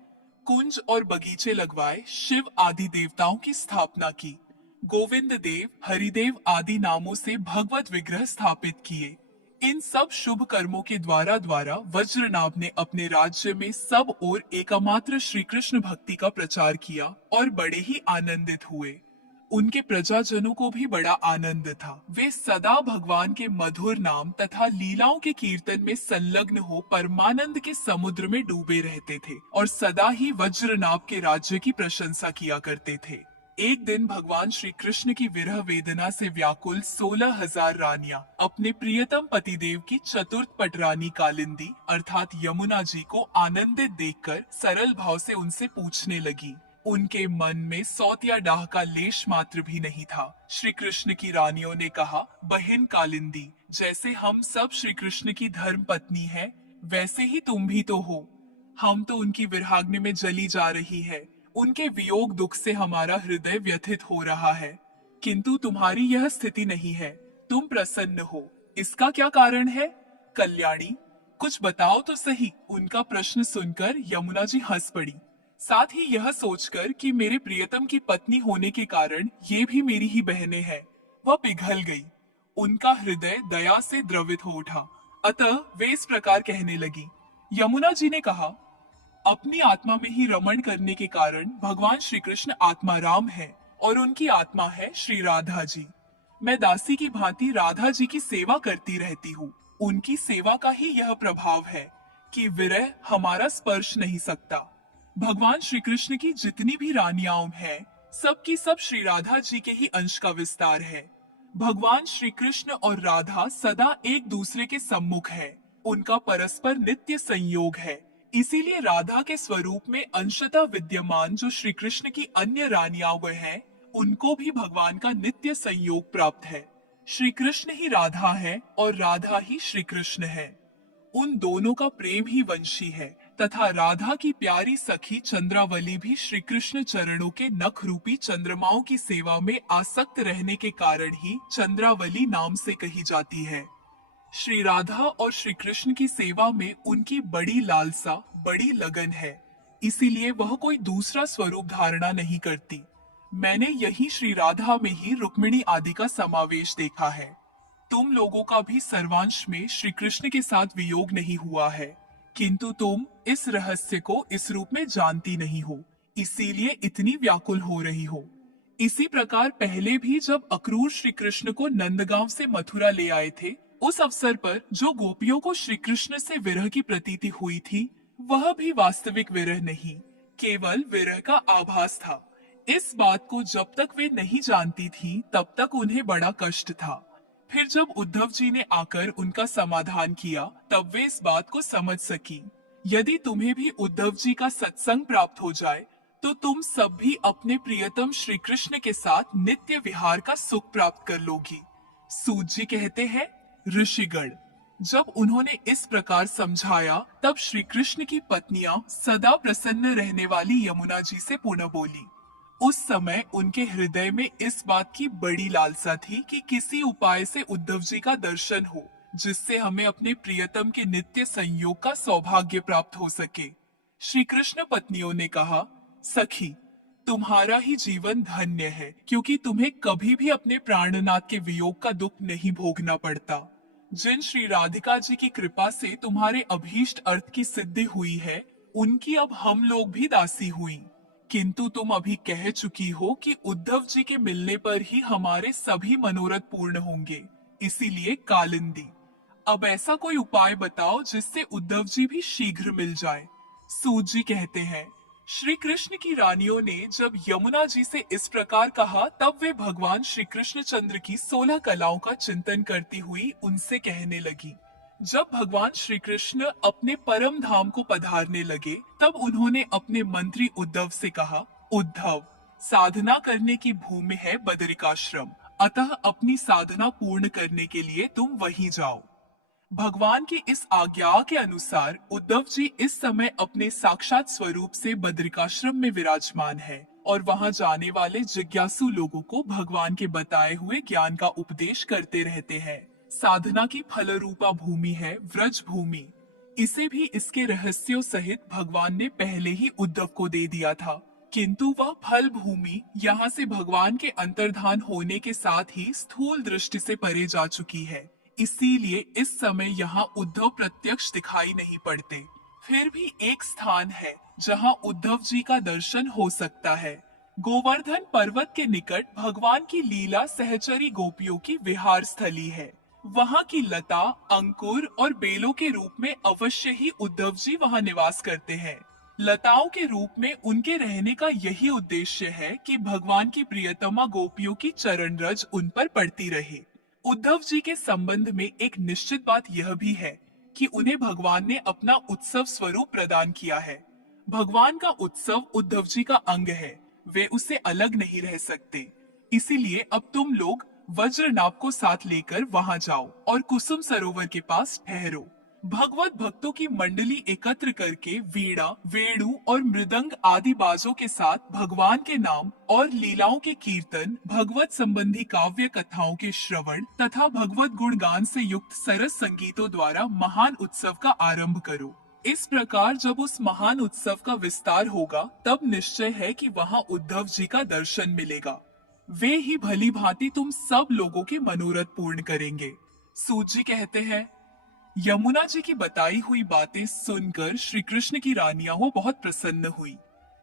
कुंज और बगीचे लगवाए, शिव आदि देवताओं की स्थापना की, गोविंद देव, हरिदेव आदि नामों से भगवत विग्रह स्थापित किए। इन सब शुभ कर्मों के द्वारा द्वारा वज्रनाभ ने अपने राज्य में सब ओर एकमात्र श्री कृष्ण भक्ति का प्रचार किया और बड़े ही आनंदित हुए। उनके प्रजाजनों को भी बड़ा आनंद था। वे सदा भगवान के मधुर नाम तथा लीलाओं के कीर्तन में संलग्न हो परमानंद के समुद्र में डूबे रहते थे और सदा ही वज्रनाभ के राज्य की प्रशंसा किया करते थे। एक दिन भगवान श्री कृष्ण की विरह वेदना से व्याकुल 16,000 रानियां अपने प्रियतम पतिदेव की चतुर्थ पटरानी कालिंदी अर्थात यमुना जी को आनंदित देखकर सरल भाव से उनसे पूछने लगी। उनके मन में सौत या डाह का लेश मात्र भी नहीं था। श्री कृष्ण की रानियों ने कहा, बहन कालिंदी, जैसे हम सब श्री कृष्ण की धर्म पत्नी हैं, वैसे ही तुम भी तो हो। हम तो उनकी विरहाग्नि में जली जा रही है। उनके वियोग दुख से हमारा हृदय व्यथित हो रहा है, किंतु तुम्हारी यह स्थिति नहीं है। तुम प्रसन्न हो, इसका क्या कारण है? कल्याणी, कुछ बताओ तो सही। उनका प्रश्न सुनकर यमुना जी हंस पड़ी। साथ ही यह सोचकर कि मेरे प्रियतम की पत्नी होने के कारण ये भी मेरी ही बहनें हैं, वह पिघल गई। उनका हृदय दया से द्रवित हो उठा। अतः वे इस प्रकार कहने लगी। यमुना जी ने कहा, अपनी आत्मा में ही रमण करने के कारण भगवान श्री कृष्ण आत्मा राम है और उनकी आत्मा है श्री राधा जी। मैं दासी की भांति राधा जी की सेवा करती रहती हूँ। उनकी सेवा का ही यह प्रभाव है कि विरह हमारा स्पर्श नहीं सकता। भगवान श्री कृष्ण की जितनी भी रानियां हैं, सबकी सब श्री राधा जी के ही अंश का विस्तार है। भगवान श्री कृष्ण और राधा सदा एक दूसरे के सम्मुख है। उनका परस्पर नित्य संयोग है। इसीलिए राधा के स्वरूप में अंशतः विद्यमान जो श्री कृष्ण की अन्य रानियां हैं, उनको भी भगवान का नित्य संयोग प्राप्त है। श्री कृष्ण ही राधा है और राधा ही श्री कृष्ण है। उन दोनों का प्रेम ही वंशी है तथा राधा की प्यारी सखी चंद्रावली भी श्री कृष्ण चरणों के नख रूपी चंद्रमाओं की सेवा में आसक्त रहने के कारण ही चंद्रावली नाम से कही जाती है। श्री राधा और श्री कृष्ण की सेवा में उनकी बड़ी लालसा, बड़ी लगन है। इसीलिए वह कोई दूसरा स्वरूप धारणा नहीं करती। मैंने यही श्री राधा में ही रुक्मिणी आदि का समावेश देखा है। तुम लोगों का भी सर्वांश में श्री कृष्ण के साथ वियोग नहीं हुआ है, किंतु तुम इस रहस्य को इस रूप में जानती नहीं हो, इसीलिए इतनी व्याकुल हो रही हो। इसी प्रकार पहले भी जब अक्रूर श्री कृष्ण को नंदगांव से मथुरा ले आए थे, उस अवसर पर जो गोपियों को श्री कृष्ण से विरह की प्रतीति हुई थी, वह भी वास्तविक विरह नहीं, केवल विरह का आभास था। इस बात को जब तक वे नहीं जानती थी, तब तक उन्हें बड़ा कष्ट था। फिर जब उद्धव जी ने आकर उनका समाधान किया तब वे इस बात को समझ सकी। यदि तुम्हें भी उद्धव जी का सत्संग प्राप्त हो जाए तो तुम सब भी अपने प्रियतम श्री कृष्ण के साथ नित्य विहार का सुख प्राप्त कर लोगी। सूत जी कहते हैं, ऋषिगण जब उन्होंने इस प्रकार समझाया तब श्री कृष्ण की पत्नियां सदा प्रसन्न रहने वाली यमुना जी से पुनः बोली। उस समय उनके हृदय में इस बात की बड़ी लालसा थी कि किसी उपाय से उद्धव जी का दर्शन हो, जिससे हमें अपने प्रियतम के नित्य संयोग का सौभाग्य प्राप्त हो सके। श्री कृष्ण पत्नियों ने कहा, सखी तुम्हारा ही जीवन धन्य है, क्योंकि तुम्हें कभी भी अपने प्राणनाथ के वियोग का दुख नहीं भोगना पड़ता। जिन श्री राधिका जी की कृपा से तुम्हारे अभीष्ट अर्थ की सिद्धि हुई है, उनकी अब हम लोग भी दासी हुई। किंतु तुम अभी कह चुकी हो कि उद्धव जी के मिलने पर ही हमारे सभी मनोरथ पूर्ण होंगे, इसीलिए कालिंदी अब ऐसा कोई उपाय बताओ जिससे उद्धव जी भी शीघ्र मिल जाए। सूत जी कहते हैं, श्री कृष्ण की रानियों ने जब यमुना जी से इस प्रकार कहा तब वे भगवान श्री कृष्ण चंद्र की 16 कलाओं का चिंतन करती हुई उनसे कहने लगी। जब भगवान श्री कृष्ण अपने परम धाम को पधारने लगे तब उन्होंने अपने मंत्री उद्धव से कहा, उद्धव साधना करने की भूमि है बदरिकाश्रम, अतः अपनी साधना पूर्ण करने के लिए तुम वहीं जाओ। भगवान की इस आज्ञा के अनुसार उद्धव जी इस समय अपने साक्षात स्वरूप से बद्रिकाश्रम में विराजमान है और वहां जाने वाले जिज्ञासु लोगों को भगवान के बताए हुए ज्ञान का उपदेश करते रहते हैं। साधना की फल रूपा भूमि है व्रज भूमि। इसे भी इसके रहस्यों सहित भगवान ने पहले ही उद्धव को दे दिया था, किंतु वह फल भूमि यहाँ से भगवान के अंतर्धान होने के साथ ही स्थूल दृष्टि से परे जा चुकी है। इसीलिए इस समय यहाँ उद्धव प्रत्यक्ष दिखाई नहीं पड़ते। फिर भी एक स्थान है जहाँ उद्धव जी का दर्शन हो सकता है। गोवर्धन पर्वत के निकट भगवान की लीला सहचरी गोपियों की विहार स्थली है। वहाँ की लता, अंकुर और बेलों के रूप में अवश्य ही उद्धव जी वहाँ निवास करते हैं। लताओं के रूप में उनके रहने का यही उद्देश्य है कि भगवान की प्रियतमा गोपियों की चरण रज उन पर पड़ती रहे। उद्धव जी के संबंध में एक निश्चित बात यह भी है कि उन्हें भगवान ने अपना उत्सव स्वरूप प्रदान किया है। भगवान का उत्सव उद्धव जी का अंग है, वे उससे अलग नहीं रह सकते। इसीलिए अब तुम लोग वज्रनाभ को साथ लेकर वहां जाओ और कुसुम सरोवर के पास ठहरो। भगवत भक्तों की मंडली एकत्र करके वीणा, वेणु और मृदंग आदि बाजों के साथ भगवान के नाम और लीलाओं के कीर्तन, भगवत संबंधी काव्य कथाओं के श्रवण तथा भगवत गुणगान से युक्त सरस संगीतों द्वारा महान उत्सव का आरंभ करो। इस प्रकार जब उस महान उत्सव का विस्तार होगा तब निश्चय है कि वहाँ उद्धव जी का दर्शन मिलेगा। वे ही भली भांति तुम सब लोगों के मनोरथ पूर्ण करेंगे। सूत जी कहते हैं, यमुना जी की बताई हुई बातें सुनकर श्री कृष्ण की रानियां वो बहुत प्रसन्न हुई।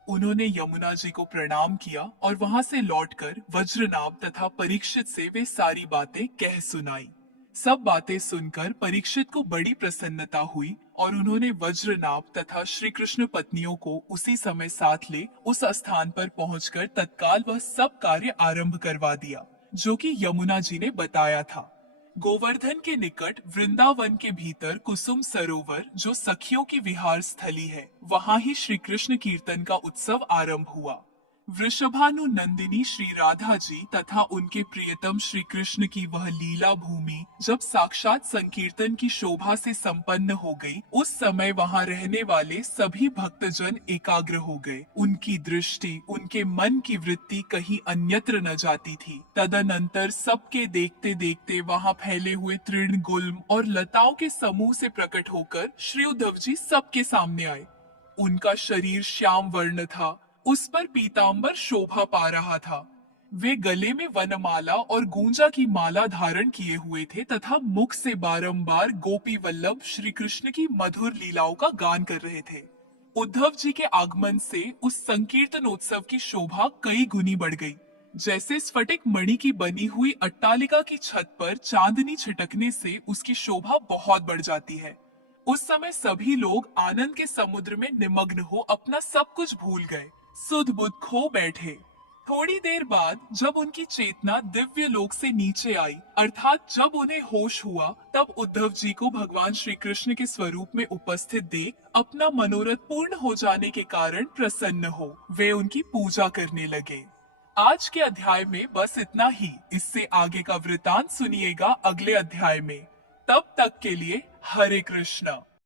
उन्होंने यमुना जी को प्रणाम किया और वहां से लौटकर वज्रनाभ तथा परीक्षित से वे सारी बातें कह सुनाई। सब बातें सुनकर परीक्षित को बड़ी प्रसन्नता हुई और उन्होंने वज्रनाभ तथा श्री कृष्ण पत्नियों को उसी समय साथ ले उस स्थान पर पहुंचकर तत्काल वह सब कार्य आरंभ करवा दिया जो कि यमुना जी ने बताया था। गोवर्धन के निकट वृंदावन के भीतर कुसुम सरोवर जो सखियों की विहार स्थली है, वहां ही श्री कृष्ण कीर्तन का उत्सव आरंभ हुआ। वृषभानु नंदिनी श्री राधा जी तथा उनके प्रियतम श्री कृष्ण की वह लीला भूमि जब साक्षात संकीर्तन की शोभा से संपन्न हो गई, उस समय वहां रहने वाले सभी भक्तजन एकाग्र हो गए। उनकी दृष्टि, उनके मन की वृत्ति कहीं अन्यत्र न जाती थी। तदनंतर सबके देखते देखते वहां फैले हुए तृण, गुल्म और लताओं के समूह से प्रकट होकर श्री उद्धव जी सबके सामने आए। उनका शरीर श्याम वर्ण था, उस पर पीतांबर शोभा पा रहा था। वे गले में वनमाला और गूंजा की माला धारण किए हुए थे तथा मुख से बारंबार गोपी वल्लभ श्री कृष्ण की मधुर लीलाओं का गान कर रहे थे। उद्धव जी के आगमन से उस संकीर्तनोत्सव की शोभा कई गुनी बढ़ गई। जैसे स्फटिक मणि की बनी हुई अट्टालिका की छत पर चांदनी छिटकने से उसकी शोभा बहुत बढ़ जाती है। उस समय सभी लोग आनंद के समुद्र में निमग्न हो अपना सब कुछ भूल गए, सुध बुध खो बैठे। थोड़ी देर बाद जब उनकी चेतना दिव्य लोक से नीचे आई, अर्थात जब उन्हें होश हुआ, तब उद्धव जी को भगवान श्री कृष्ण के स्वरूप में उपस्थित देख अपना मनोरथ पूर्ण हो जाने के कारण प्रसन्न हो वे उनकी पूजा करने लगे। आज के अध्याय में बस इतना ही। इससे आगे का वृतांत सुनिएगा अगले अध्याय में। तब तक के लिए हरे कृष्ण।